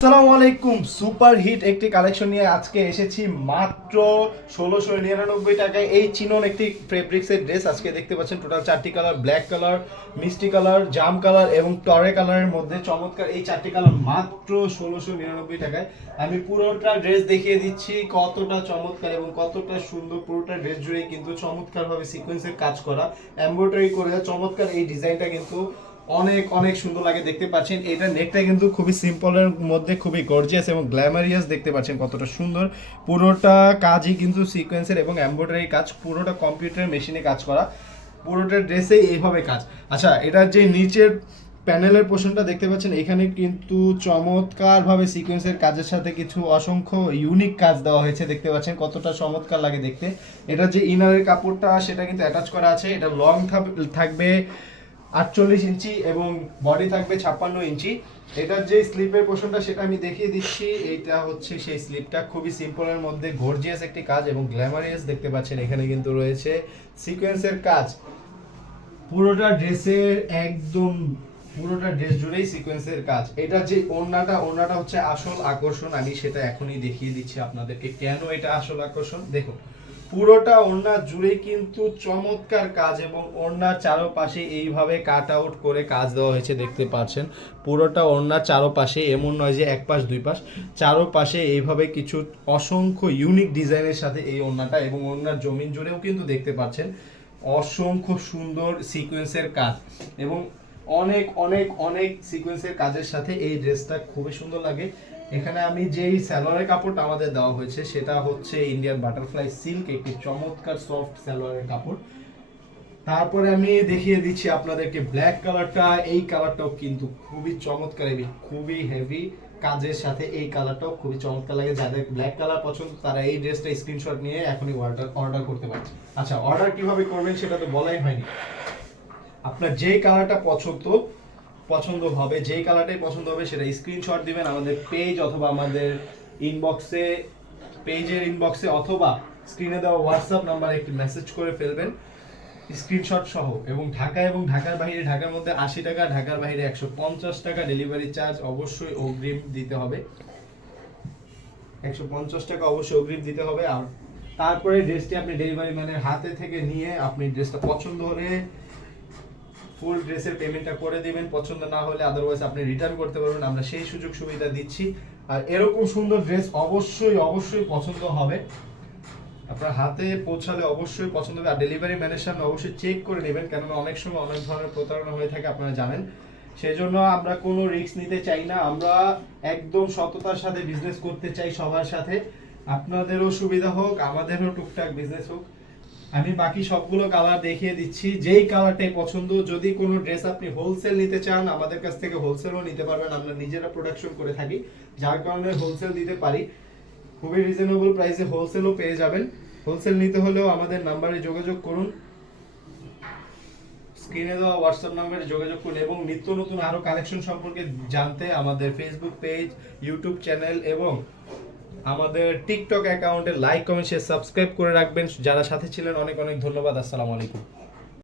আসসালামু আলাইকুম। Super hit একটি কালেকশন নিয়ে আজকে এসেছি মাত্র ১৬৯৯ টাকায়। এই চিনন একটি ফেব্রিক্সের ড্রেস আজকে দেখতে পাচ্ছেন। টোটাল 4টি কালার, ব্ল্যাক কালার, মিষ্টি কালার, জাম কালার এবং টরে কালারের মধ্যে চমৎকার এই 4টি কালার মাত্র ১৬৯৯ টাকায়। আমি পুরোটা ড্রেস দেখিয়ে দিচ্ছি কতটা চমৎকার এবং কতটা সুন্দর। পুরোটা ড্রেস জুড়ে কিন্তু চমৎকারভাবে সিকোয়েন্সের কাজ করা, এমব্রয়ডারি করে চমৎকার এই ডিজাইনটা কিন্তু অনেক অনেক সুন্দর লাগে। দেখতে পাচ্ছেন এটা নেকটা কিন্তু খুবই সিম্পলের মধ্যে খুবই গর্জিয়াস এবং গ্ল্যামারিয়াস। দেখতে পাচ্ছেন কতটা সুন্দর। পুরোটা কাজই কিন্তু সিকোয়েন্সের এবং এমব্রয়ডারি কাজ, পুরোটা কম্পিউটার মেশিনে কাজ করা, পুরোটা ড্রেসে এইভাবে কাজ। আচ্ছা, এটার যে নিচের প্যানেলের পোর্শনটা দেখতে পাচ্ছেন, এখানে কিন্তু চমৎকারভাবে সিকোয়েন্সের কাজের সাথে কিছু অসংখ্য ইউনিক কাজ দেওয়া হয়েছে। দেখতে পাচ্ছেন কতটা চমৎকার লাগে দেখতে। এটার যে ইনারের কাপড়টা সেটা কিন্তু অ্যাটাচ করা আছে। এটা লং থাকবে 48 ইঞ্চি এবং বডি থাকবে 56 ইঞ্চি। এটার যে স্লিপের পোর্শনটা সেটা আমি দেখিয়ে দিচ্ছি। এইটা হচ্ছে সেই স্লিপটা, খুবই সিম্পলের মধ্যে গর্জিয়াস একটি কাজ এবং গ্ল্যামারিয়াস। দেখতে পাচ্ছেন এখানে কিন্তু রয়েছে সিকোয়েন্সের কাজ। পুরোটা ড্রেসের একদম পুরোটা ড্রেস জুড়েই সিকোয়েন্সের কাজ। এটা যে ওড়নাটা হচ্ছে আসল আকর্ষণ। আমি সেটা এখনই দেখিয়ে দিচ্ছি আপনাদেরকে কেন এটা আসল আকর্ষণ। দেখুন, পুরোটা ওড়না জুড়ে কিন্তু চমৎকার কাজ এবং ওড়নার চারপাশে এইভাবে কাট আউট করে কাজ দেওয়া হয়েছে। দেখতে পাচ্ছেন পুরোটা ওড়নার চারপাশে, এমন নয় যে এক পাশ দুই পাশ, চারপাশে এইভাবে কিছু অসংখ্য ইউনিক ডিজাইনের সাথে এই ওড়নাটা এবং ওড়নার জমিন জুড়েও কিন্তু দেখতে পাচ্ছেন অসংখ্য সুন্দর সিকোয়েন্সের কাজ এবং অনেক অনেক অনেক সিকোয়েন্সের কাজের সাথে এই ড্রেসটা খুবই সুন্দর লাগে। এখানে আমি যেই সালোয়ারের কাপড়টা আমাদের দেওয়া হয়েছে সেটা হচ্ছে ইন্ডিয়ান বাটারফ্লাই সিল্ক, একটি চমৎকার সফট সালোয়ারের কাপড়। তারপরে আমি দেখিয়ে দিচ্ছি আপনাদেরকে ব্ল্যাক কালারটা। এই কালারটাও কিন্তু খুবই চমৎকার এবং খুবই হেভি কাজের সাথে এই কালারটাও খুবই চমৎকার লাগে। যাদের ব্ল্যাক কালার পছন্দ তারা এই ড্রেসটা স্ক্রিনশট নিয়ে এখনই অর্ডার করতে পারেন। আচ্ছা, অর্ডার কিভাবে করবেন সেটা তো বলাই হয়নি। আপনার যে কালারটা পছন্দ হবে, যেই কালারটাই পছন্দ হবে সেটা স্ক্রিনশট দিবেন আমাদের পেজ অথবা আমাদের ইনবক্সে, পেজের ইনবক্সে অথবা স্ক্রিনে দেওয়া হোয়াটসঅ্যাপ নাম্বারে একটি মেসেজ করে ফেলবেন স্ক্রিনশট সহ। এবং ঢাকা এবং ঢাকার বাইরে, ঢাকার মধ্যে 80 টাকা, ঢাকার বাইরে 150 টাকা ডেলিভারি চার্জ অবশ্যই অগ্রিম দিতে হবে। 150 টাকা অবশ্যই অগ্রিম দিতে হবে। আর তারপরে ড্রেসটি আপনি ডেলিভারি ম্যানের হাতে থেকে নিয়ে আপনি ড্রেসটা পছন্দ হলে ফুল ড্রেসের পেমেন্টটা করে দিবেন। পছন্দ না হলে আদারওয়াইজ আপনি রিটার্ন করতে পারবেন, আমরা সেই সুযোগ সুবিধা দিচ্ছি। আর এরকম সুন্দর ড্রেস অবশ্যই অবশ্যই পছন্দ হবে, আপনার হাতে পৌঁছালে অবশ্যই পছন্দ হবে। আর ডেলিভারি ম্যানের সামনে অবশ্যই চেক করে নেবেন, কেননা অনেক সময় অনেক ধরনের প্রতারণা হয়ে থাকে আপনারা জানেন। সেই জন্য আমরা কোনো রিস্ক নিতে চাই না, আমরা একদম সততার সাথে বিজনেস করতে চাই সবার সাথে। আপনাদেরও সুবিধা হোক, আমাদেরও টুকটাক বিজনেস হোক। আমি বাকি সবগুলো কালার দেখিয়ে দিচ্ছি, যেই কালারটাই পছন্দ। যদি কোনো ড্রেস আপনি হোলসেল নিতে চান আমাদের কাছ থেকে হোলসেলও নিতে পারবেন, আমরা নিজেরা প্রোডাকশন করে থাকি যার কারণে হোলসেল দিতে পারি। খুবই রিজনেবল প্রাইসে হোলসেলও পেয়ে যাবেন। হোলসেল নিতে হলেও আমাদের নাম্বারে যোগাযোগ করুন, স্ক্রিনে দেওয়া হোয়াটসঅ্যাপ নাম্বারে যোগাযোগ করুন। এবং নিত্য নতুন আরও কালেকশন সম্পর্কে জানতে আমাদের ফেসবুক পেজ, ইউটিউব চ্যানেল এবং আমাদের টিকটক অ্যাকাউন্টে লাইক, কমেন্ট, শেয়ার, সাবস্ক্রাইব করে রাখবেন। যারা সাথে ছিলেন অনেক অনেক ধন্যবাদ। আসসালামু আলাইকুম।